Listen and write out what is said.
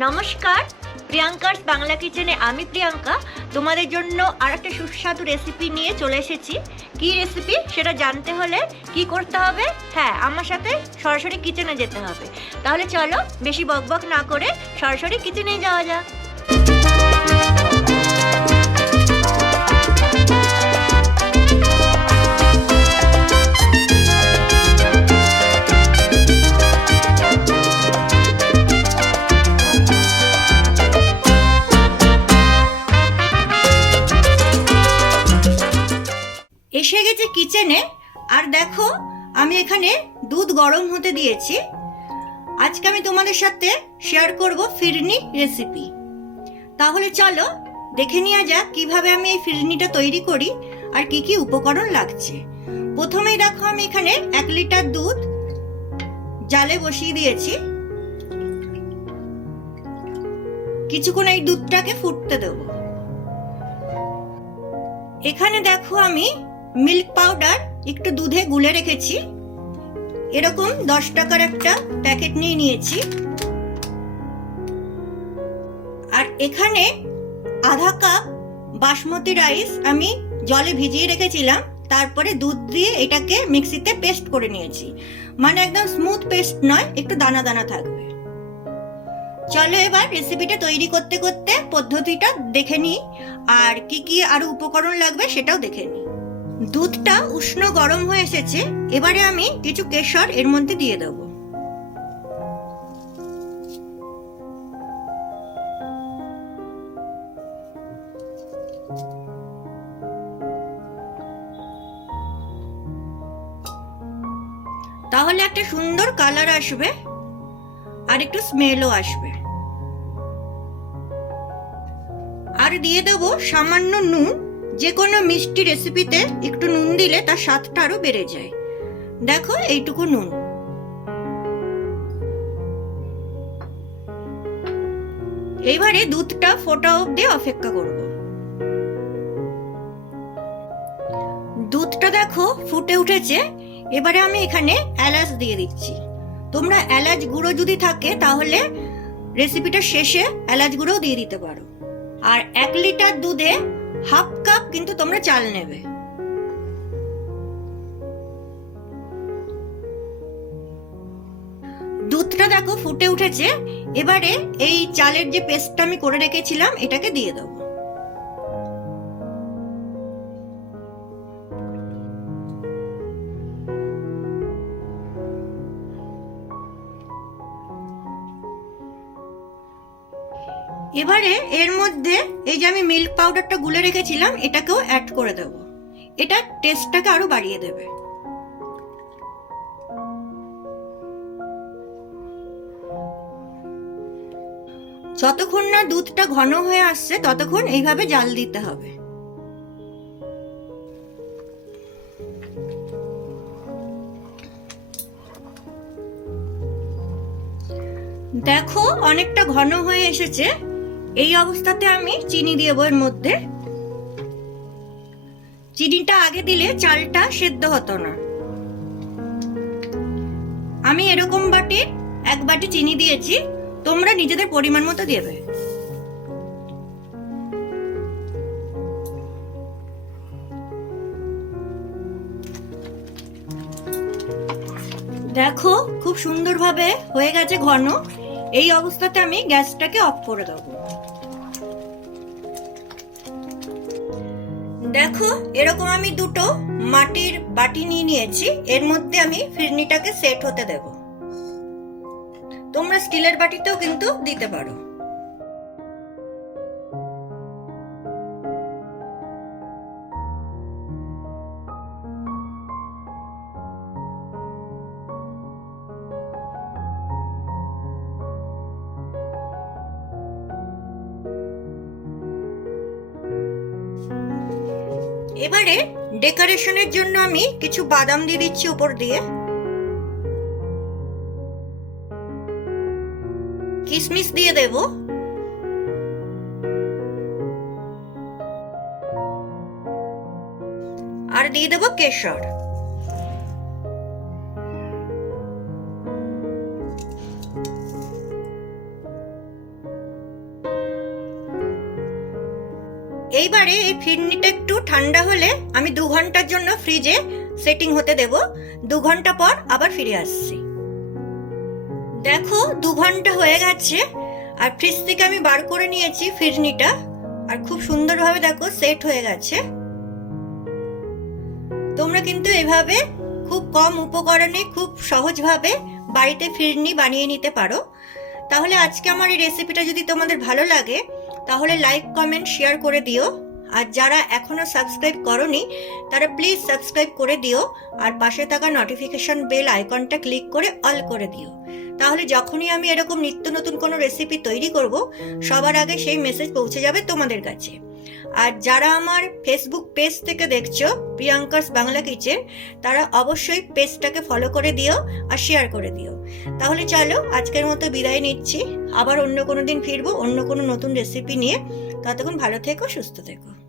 নমস্কার প্রিয়াঙ্কার বাংলা কিচেনে, আমি প্রিয়াঙ্কা। তোমাদের জন্য আর একটা সুস্বাদু রেসিপি নিয়ে চলে এসেছি। কি রেসিপি সেটা জানতে হলে কি করতে হবে? হ্যাঁ আমার সাথে সরাসরি কিচেনে যেতে হবে। তাহলে চলো, বেশি বকবক না করে সরাসরি কিচেনে যাওয়া যাক। এসে গেছে কিচেনে, আর দেখো, আমি এখানে দুধ গরম হতে দিয়েছি। আজকে আমি তোমাদের সাথে শেয়ার করব ফিরনি রেসিপি তাহলে চলো, দেখে নেওয়া যাক কীভাবে আমি এই ফিরনিটা তৈরি করি, আর কি কি উপকরণ লাগছে। প্রথমেই দেখো, আমি এখানে এক লিটার দুধ জালে বসিয়ে দিয়েছি। কিছুক্ষণ এই দুধটাকে ফুটতে দেবো। এখানে দেখো আমি মিল্ক পাউডার একটু দুধে গুলে রেখেছি। এরকম দশ টাকার একটা প্যাকেট নিয়ে নিয়েছি। আর এখানে আধা কাপ বাসমতি রাইস আমি জলে ভিজিয়ে রেখেছিলাম। তারপরে দুধ দিয়ে এটাকে মিক্সিতে পেস্ট করে নিয়েছি। মানে একদম স্মুথ পেস্ট নয়, একটু দানা দানা থাকবে। চলো এবার রেসিপিটা তৈরি করতে করতে পদ্ধতিটা দেখে নিই। আর কি কি আরও উপকরণ লাগবে সেটাও দেখে নিই। দুধটা উষ্ণ গরম হয়ে এসেছে, এবারে আমি কিছু কেশর এর মধ্যে দিয়ে দেব। তাহলে একটা সুন্দর কালার আসবে, আর একটু স্মেলও আসবে। আর দিয়ে দেবো সামান্য নুন যে কোনো মিষ্টি রেসিপিতে একটু নুন দিলে তার স্বাদটা আরও বেড়ে যায়। দেখো, এইটুকু নুন। এইবারে দুধটা ফোটা অব্দি অপেক্ষা করব। দুধটা দেখো ফুটে উঠেছে, এবারে আমি এখানে এলাচ দিয়ে দিচ্ছি। তোমরা এলাচ গুঁড়ো যদি থাকে, তাহলে রেসিপিটা শেষে এলাচ গুঁড়োও দিয়ে দিতে পারো। আর এক লিটার দুধে হাফ কাপ কিন্তু তোমরা চাল নেবে। দুধটা দেখো ফুটে উঠেছে, এবারে এই চালের যে পেস্টটা আমি করে রেখেছিলাম, এটাকে দিয়ে দেবো। এবারে এর মধ্যে এই যে আমি মিল্ক পাউডারটা গুলে রেখেছিলাম, এটাকেও অ্যাড করে দেব। এটা টেস্টটাকে আরও বাড়িয়ে দেবে। যতক্ষণ না দুধটা ঘন হয়ে আসছে, ততক্ষণ এইভাবে জাল দিতে হবে। দেখো, অনেকটা ঘন হয়ে এসেছে। এই অবস্থাতে আমি চিনি দিয়ে এর মধ্যে চিনিটা আগে দিলে চালটা সেদ্ধ হতো না। আমি এরকম বাটি, এক বাটি চিনি দিয়েছি, তোমরা নিজেদের পরিমাণ মতো দেবে। দেখো, খুব সুন্দরভাবে হয়ে গেছে ঘন। এই অবস্থাতে আমি গ্যাসটাকে অফ করে দেব। দেখো, এরকম আমি দুটো মাটির বাটি নিয়ে নিয়েছি, এর মধ্যে আমি ফিরনিটাকে সেট হতে দেব। তোমরা স্টিলের বাটিতেও কিন্তু দিতে পারো। এবারে ডেকোরেশনের জন্য আমি কিছু বাদাম দিয়ে দিচ্ছি উপর দিয়ে। কিশমিশ দিয়ে দেব। আর দিয়ে দেব কেশর। এইবারে এই ফিরনিটা একটু ঠান্ডা হলে আমি দু ঘণ্টার জন্য ফ্রিজে সেটিং হতে দেব। দু ঘণ্টা পর আবার ফিরে আসছি। দেখো, দু ঘণ্টা হয়ে গেছে, আর ফ্রিজ থেকে আমি বার করে নিয়েছি ফিরনিটা। আর খুব সুন্দরভাবে দেখো সেট হয়ে গেছে। তোমরা কিন্তু এভাবে খুব কম উপকরণে, খুব সহজভাবে বাড়িতে ফিরনি বানিয়ে নিতে পারো। তাহলে আজকে আমার এই রেসিপিটা যদি তোমাদের ভালো লাগে তাহলে লাইক কমেন্ট শেয়ার করে দিও। আর যারা এখনও সাবস্ক্রাইব করনি, তারা প্লিজ সাবস্ক্রাইব করে দিও। আর পাশে থাকা নোটিফিকেশন বেল আইকনটা ক্লিক করে অল করে দিও। তাহলে যখনই আমি এরকম নিত্য নতুন কোনো রেসিপি তৈরি করব, সবার আগে সেই মেসেজ পৌঁছে যাবে তোমাদের কাছে। আর যারা আমার ফেসবুক পেজ থেকে দেখছ, প্রিয়াঙ্কাস বাংলা কিচেন, তারা অবশ্যই পেজটাকে ফলো করে দিও আর শেয়ার করে দিও। তাহলে চলো, আজকের মতো বিদায় নিচ্ছি। আবার অন্য কোনো দিন ফিরবো, অন্য কোনো নতুন রেসিপি নিয়ে। ততক্ষণ ভালো থেকো, সুস্থ থেকো।